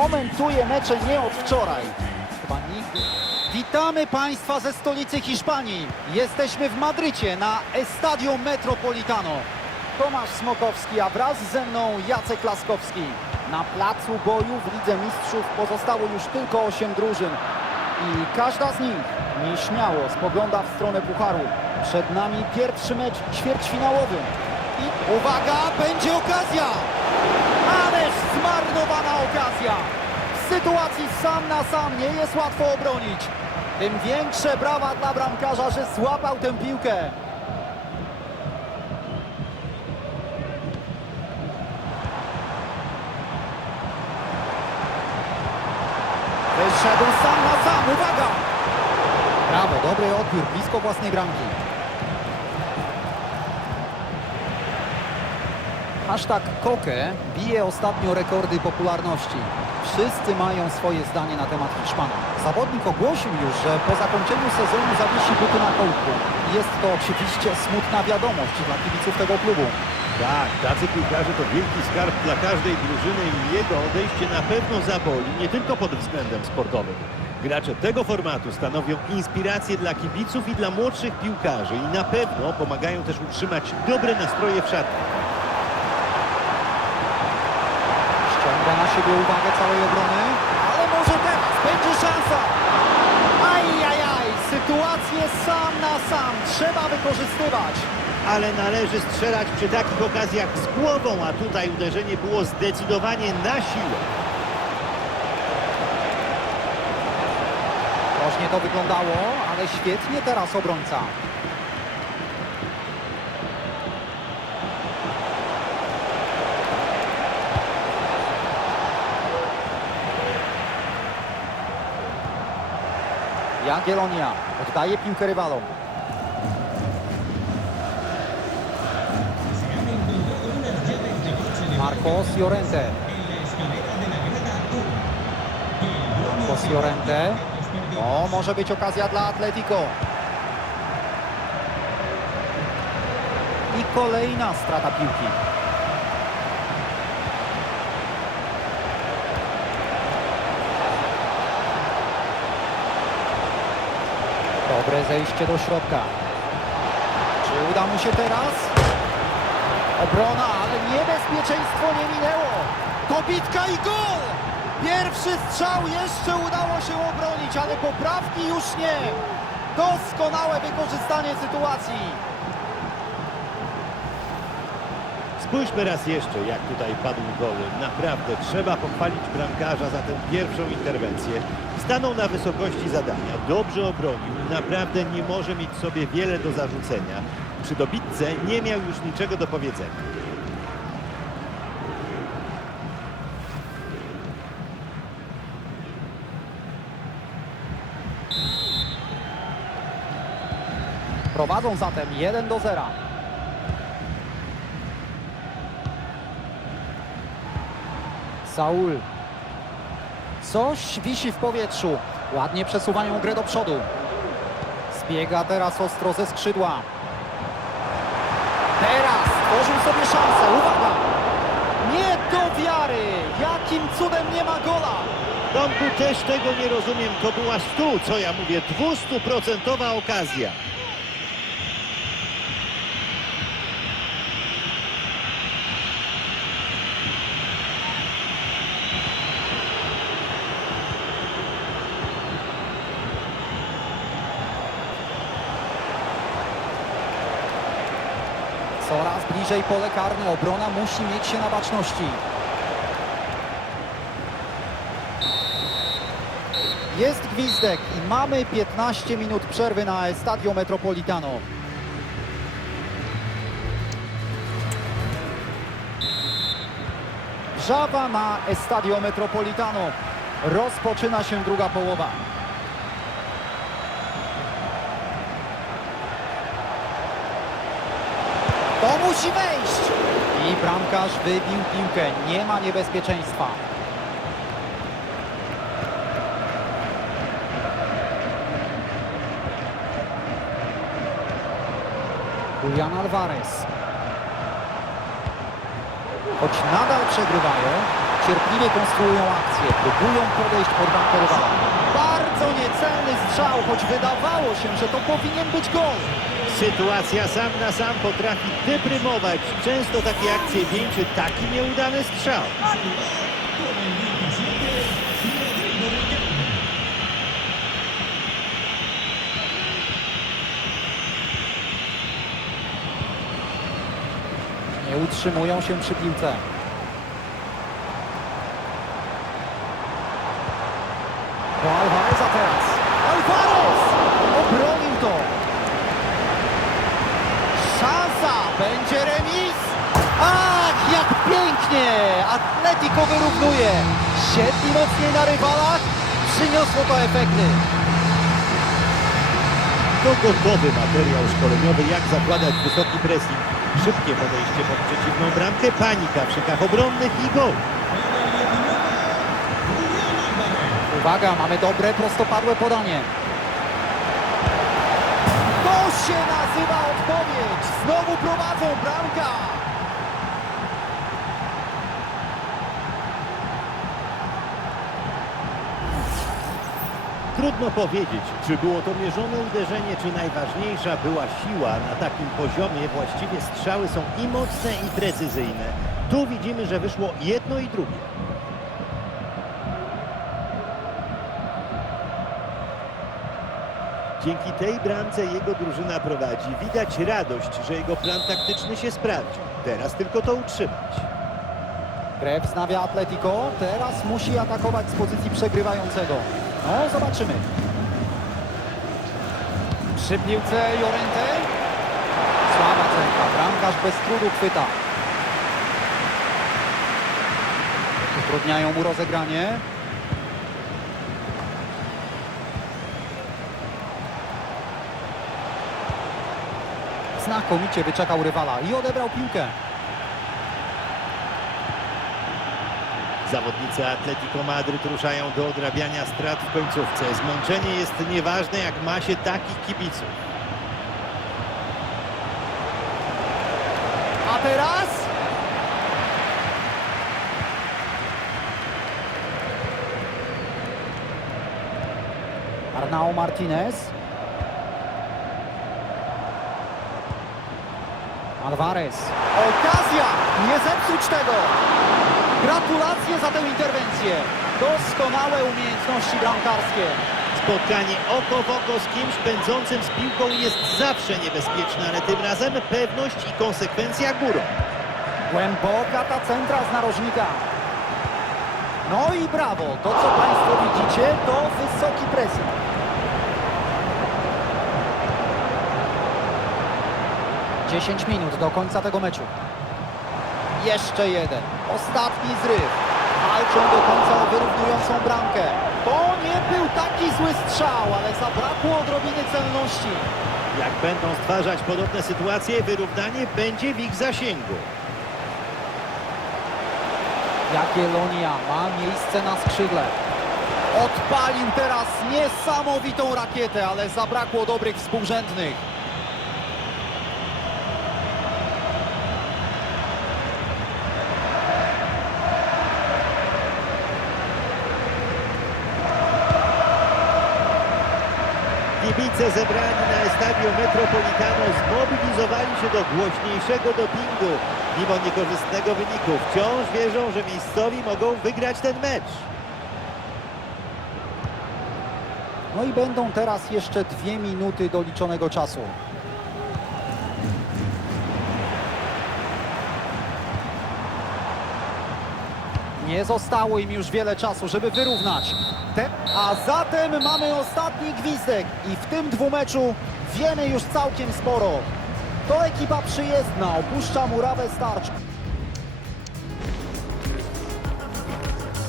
komentuje mecze nie od wczoraj. Chyba nigdy. Witamy Państwa ze stolicy Hiszpanii. Jesteśmy w Madrycie na Estadio Metropolitano. Tomasz Smokowski, a wraz ze mną Jacek Laskowski. Na placu boju w Lidze Mistrzów pozostało już tylko 8 drużyn. I każda z nich nieśmiało spogląda w stronę Pucharu. Przed nami pierwszy mecz ćwierćfinałowy. I uwaga, będzie okazja! Zmarnowana okazja! W sytuacji sam na sam nie jest łatwo obronić. Tym większe brawa dla bramkarza, że złapał tę piłkę. Wyszedł sam na sam, uwaga! Brawo, dobry odbiór, blisko własnej bramki. Hashtag Koke bije ostatnio rekordy popularności. Wszyscy mają swoje zdanie na temat Hiszpana. Zawodnik ogłosił już, że po zakończeniu sezonu zawiesi buty na kołku. Jest to oczywiście smutna wiadomość dla kibiców tego klubu. Tak, tacy piłkarze to wielki skarb dla każdej drużyny i jego odejście na pewno zaboli, nie tylko pod względem sportowym. Gracze tego formatu stanowią inspirację dla kibiców i dla młodszych piłkarzy i na pewno pomagają też utrzymać dobre nastroje w szatni. Ściąga na siebie uwagę całej obrony, ale może teraz będzie szansa. Ajajaj, sytuację sam na sam trzeba wykorzystywać. Ale należy strzelać przy takich okazjach z głową, a tutaj uderzenie było zdecydowanie na siłę. Groźnie to wyglądało, ale świetnie teraz obrońca. Jagiellonia oddaje piłkę rywalom. Marcos Llorente. Marcos Llorente. O, może być okazja dla Atletico. I kolejna strata piłki. Dobre zejście do środka. Czy uda mu się teraz? Obrona, ale niebezpieczeństwo nie minęło. Dobitka i gol! Pierwszy strzał jeszcze udało się obronić, ale poprawki już nie. Doskonałe wykorzystanie sytuacji. Spójrzmy raz jeszcze, jak tutaj padł goły. Naprawdę trzeba pochwalić bramkarza za tę pierwszą interwencję. Stanął na wysokości zadania, dobrze obronił, naprawdę nie może mieć sobie wiele do zarzucenia. Przy dobitce nie miał już niczego do powiedzenia. Prowadzą zatem 1 do 0. Saul. Coś wisi w powietrzu. Ładnie przesuwają grę do przodu. Zbiega teraz ostro ze skrzydła. Teraz tworzył sobie szansę. Uwaga! Nie do wiary! Jakim cudem nie ma gola? Tomku, też tego nie rozumiem. To była stu, co ja mówię, dwustuprocentowa okazja. Bliżej pole karne. Obrona musi mieć się na baczności. Jest gwizdek i mamy 15 minut przerwy na Estadio Metropolitano. Żaba na Estadio Metropolitano. Rozpoczyna się druga połowa. To musi wejść! I bramkarz wybił piłkę. Nie ma niebezpieczeństwa. Julian Alvarez. Choć nadal przegrywają, Cierpliwie konstruują akcję, próbują podejść pod bramkę rywala. Bardzo niecelny strzał, choć wydawało się, że to powinien być gol. Sytuacja sam na sam potrafi deprymować. Często takie akcje wieńczy taki nieudany strzał. Nie utrzymują się przy piłce teraz. Alvarez! Obronił to. Szansa! Będzie remis! Ach, jak pięknie! Atletico wyrównuje. Siedli mocniej na rywalach. Przyniosło to efekty. To gotowy materiał szkoleniowy, jak zakładać wysoki pressing. Szybkie podejście pod przeciwną bramkę, panika w szykach obronnych i gol. Uwaga, mamy dobre, prostopadłe podanie. To się nazywa odpowiedź. Znowu prowadzą bramka. Trudno powiedzieć, czy było to mierzone uderzenie, czy najważniejsza była siła. Na takim poziomie właściwie strzały są i mocne, i precyzyjne. Tu widzimy, że wyszło jedno i drugie. Dzięki tej bramce jego drużyna prowadzi. Widać radość, że jego plan taktyczny się sprawdził. Teraz tylko to utrzymać. Grę wznawia Atletico. Teraz musi atakować z pozycji przegrywającego. No, zobaczymy. Przy piłce Jorente. Słaba centra. Bramkarz bez trudu chwyta. Utrudniają mu rozegranie. Znakomicie wyczekał rywala i odebrał piłkę. Zawodnicy Atletico Madryt ruszają do odrabiania strat w końcówce. Zmęczenie jest nieważne, jak ma się takich kibiców. A teraz? Arnao Martinez. Alvarez. Okazja! Nie zepsuć tego! Gratulacje za tę interwencję. Doskonałe umiejętności bramkarskie. Spotkanie oko w oko z kimś pędzącym z piłką jest zawsze niebezpieczne, ale tym razem pewność i konsekwencja górą. Głęboka ta centra z narożnika. No i brawo. To, co Państwo widzicie, to wysoki pressing. Dziesięć minut do końca tego meczu. Jeszcze jeden. Ostatni zryw. Walczą do końca o wyrównującą bramkę. To nie był taki zły strzał, ale zabrakło odrobiny celności. Jak będą stwarzać podobne sytuacje, wyrównanie będzie w ich zasięgu. Jagiellonia ma miejsce na skrzydle. Odpalił teraz niesamowitą rakietę, ale zabrakło dobrych współrzędnych. Kibice zebrani na Estadio Metropolitano zmobilizowali się do głośniejszego dopingu. Mimo niekorzystnego wyniku wciąż wierzą, że miejscowi mogą wygrać ten mecz. No i będą teraz jeszcze dwie minuty doliczonego czasu. Nie zostało im już wiele czasu, żeby wyrównać. A zatem mamy ostatni gwizdek i w tym dwumeczu wiemy już całkiem sporo. To ekipa przyjezdna, opuszcza murawę starć.